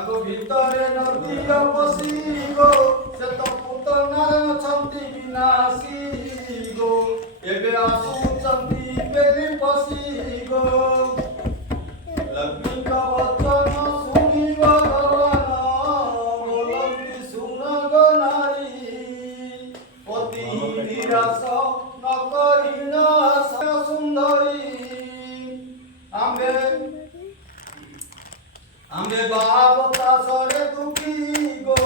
ତାଙ୍କ ଭିତରେ ନଦୀର ପଶି ଗୋ ସେ ତ ପୁତନାର ଅଛନ୍ତି ବିନାଶୀ ଗୋ ଏବେ ଆସୁଛନ୍ତି ବେଲି ପଶି ଗୋ ଲକ୍ଷ୍ମୀଙ୍କ ବଚନ ଶୁଣି ଭଗବାନ ବୋଲନ୍ତି ଶୁଣ ଗୋ ନାରୀ ପତି ନିରାଶ ନ କରି ନାଶ ସୁନ୍ଦରୀ आंबे बाबता सरे दुखी गो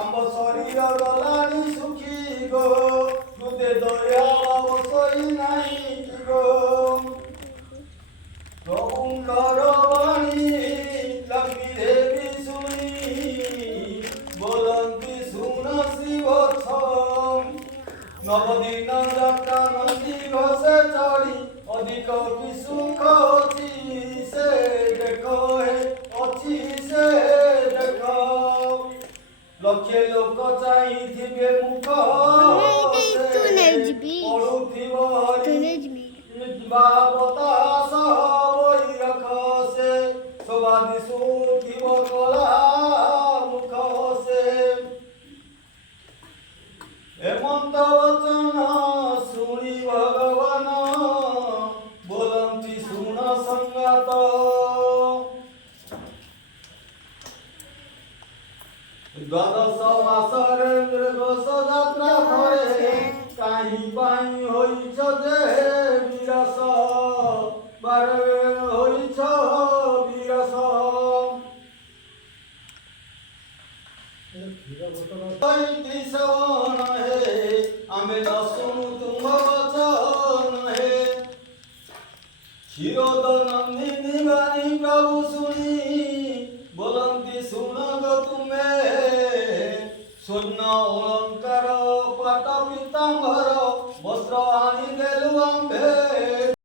आंब शरीर गलानी सुखी गो तुदे दया अवसई नहीं गो प्रभुंकर वाणी लक्ष्मी देवी सुनी बोलंती सुन शिव नवदिन जटा नदी घसे चढ़ी अधिक की सुख अछि से देखो लक्षे लोक चाहिए मुख बाबतास बई रख से शोभादि सुखिव कला मुख से हेमंत वचन शुणी भगवान बोलंती सुन संगत द्वादश मासरे मृगश जात्रा थरे काहि पाई होइछ जे विरस बारे होइछ विरस ती श्रवण हे आमे न सुनु तुम वचन हे क्षीरोद नंदिनी वाणी प्रभु सुनी बोलंती सुन गो तुम्हें स्वर्ण अलंकार